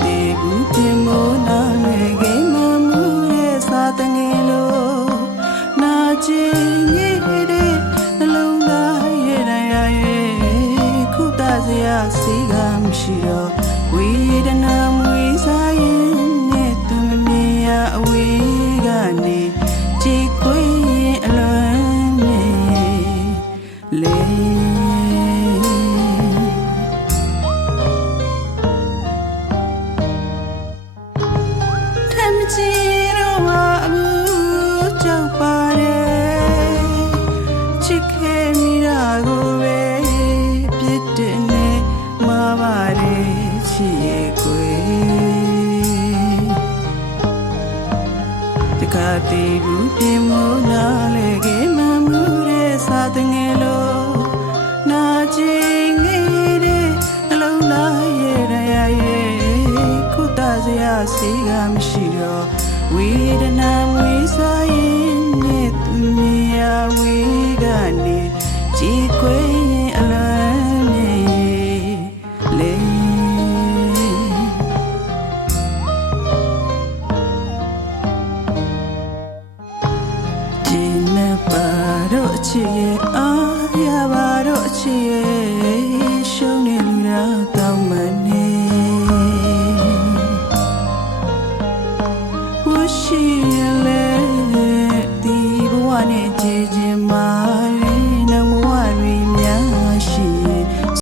တိဘူးပြင်မိုးနာနဲ့ဂိမ်းမမှုရဲ့စာတငယ်လို့နာကျင်ရဲ့တဲ့နှလုံးသားရဲ့တရားရဲ့ခုတစရာစီကမရှိတော့ဝေဒနာမွေးစားရင်နဲ့သူမမြင်ရအဝေးကနေကြည်ခွေရင်အလွန်နဲ့လေချီရောမှာဘူးကြောက်ပါတယ်ချစ်ခဲ့မိတာကိုပဲပြစ်တဲ့နဲ့မှားပါတယ်ချစ်ရဲ့ကွယ်တခါတည်းဘူးပြင်မိုးနာလေခဲ့မှမှုတဲ့စာတငယ်လို့နာကျင်နေတဲ့နှလုံးသားရဲ့တရားရဲ့ခုတစရာစီကမရှိတော့ဝေဒနာမွေးစားရင်နဲ့သူမြင်ရဝေးကနေကြည်ခွေရင်အလွန်နဲ့လေဒီနေ့ပါတော့ချစ်ရဲ့အားရပါတော့ချစ်ရဲ့